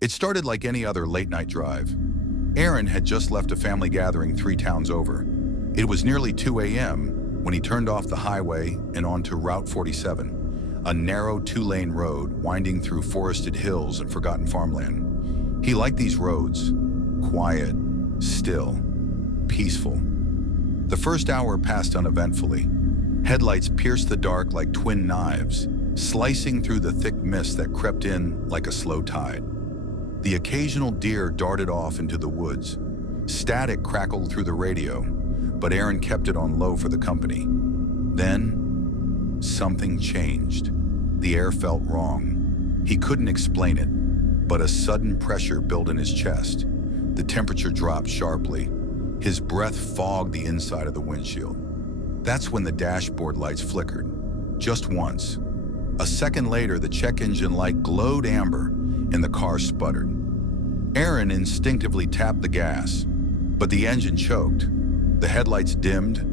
It started like any other late-night drive. Aaron had just left a family gathering 3 towns over. It was nearly 2 a.m. when he turned off the highway and onto Route 47, a narrow 2-lane road winding through forested hills and forgotten farmland. He liked these roads. Quiet, still, peaceful. The first hour passed uneventfully. Headlights pierced the dark like twin knives, slicing through the thick mist that crept in like a slow tide. The occasional deer darted off into the woods. Static crackled through the radio, but Aaron kept it on low for the company. Then, something changed. The air felt wrong. He couldn't explain it, but a sudden pressure built in his chest. The temperature dropped sharply. His breath fogged the inside of the windshield. That's when the dashboard lights flickered. Just once. A second later, the check engine light glowed amber and the car sputtered. Aaron instinctively tapped the gas, but the engine choked. The headlights dimmed,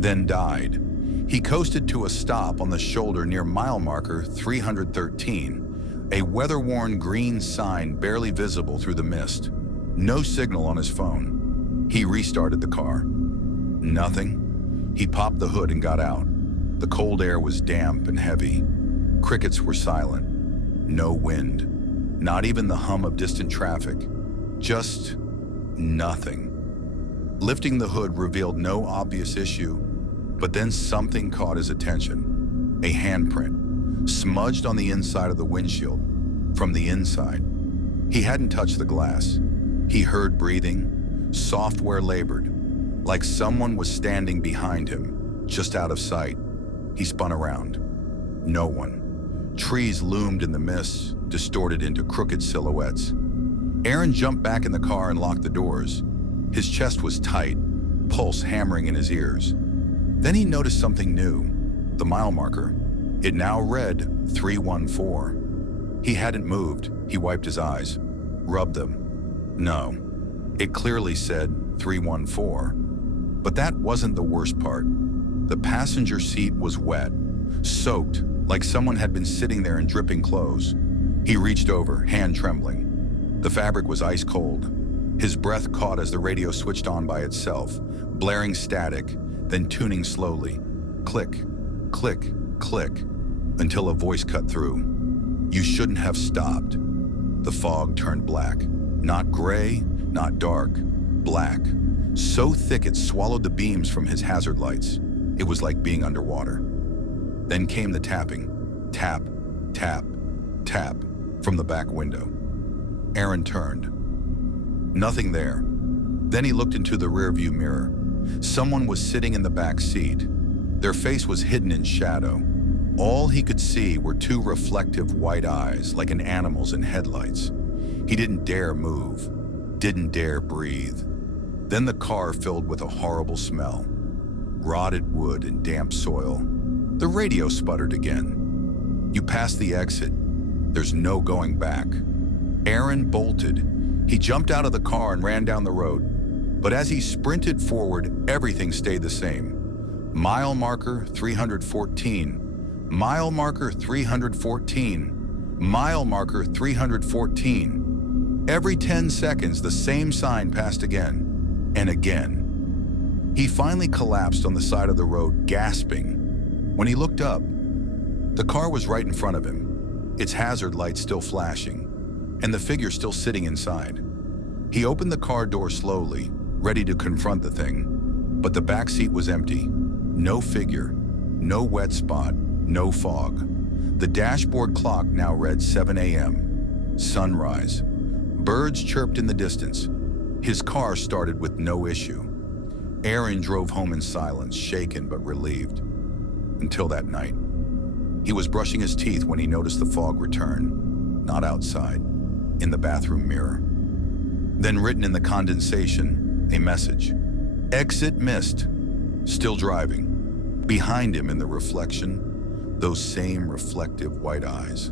then died. He coasted to a stop on the shoulder near mile marker 313, a weather-worn green sign barely visible through the mist. No signal on his phone. He restarted the car. Nothing. He popped the hood and got out. The cold air was damp and heavy. Crickets were silent. No wind. Not even the hum of distant traffic. Just nothing. Lifting the hood revealed no obvious issue, but then something caught his attention. A handprint, smudged on the inside of the windshield, from the inside. He hadn't touched the glass. He heard breathing, software labored, like someone was standing behind him, just out of sight. He spun around. No one. Trees loomed in the mist, distorted into crooked silhouettes. Aaron jumped back in the car and locked the doors. His chest was tight, pulse hammering in his ears. Then he noticed something new. The mile marker. It now read 314. He hadn't moved. He wiped his eyes, rubbed them. No, it clearly said 314. But that wasn't the worst part. The passenger seat was wet, soaked, like someone had been sitting there in dripping clothes. He reached over, hand trembling. The fabric was ice cold. His breath caught as the radio switched on by itself, blaring static, then tuning slowly. Click, click, click, until a voice cut through. You shouldn't have stopped. The fog turned black. Not gray, not dark, black. So thick it swallowed the beams from his hazard lights. It was like being underwater. Then came the tapping. Tap, tap, tap, from the back window. Aaron turned. Nothing there. Then he looked into the rearview mirror. Someone was sitting in the back seat. Their face was hidden in shadow. All he could see were 2 reflective white eyes, like an animal's in headlights. He didn't dare move, didn't dare breathe. Then the car filled with a horrible smell. Rotted wood and damp soil. The radio sputtered again. You pass the exit. There's no going back. Aaron bolted. He jumped out of the car and ran down the road. But as he sprinted forward, everything stayed the same. Mile marker 314. Mile marker 314. Mile marker 314. Every 10 seconds, the same sign passed again and again. He finally collapsed on the side of the road, gasping. When he looked up, the car was right in front of him, its hazard lights still flashing, and the figure still sitting inside. He opened the car door slowly, ready to confront the thing, but the back seat was empty. No figure, no wet spot, no fog. The dashboard clock now read 7 a.m. Sunrise. Birds chirped in the distance. His car started with no issue. Aaron drove home in silence, shaken but relieved. Until that night. He was brushing his teeth when he noticed the fog return. Not outside, in the bathroom mirror. Then written in the condensation, a message. Exit missed. Still driving. Behind him in the reflection, those same reflective white eyes.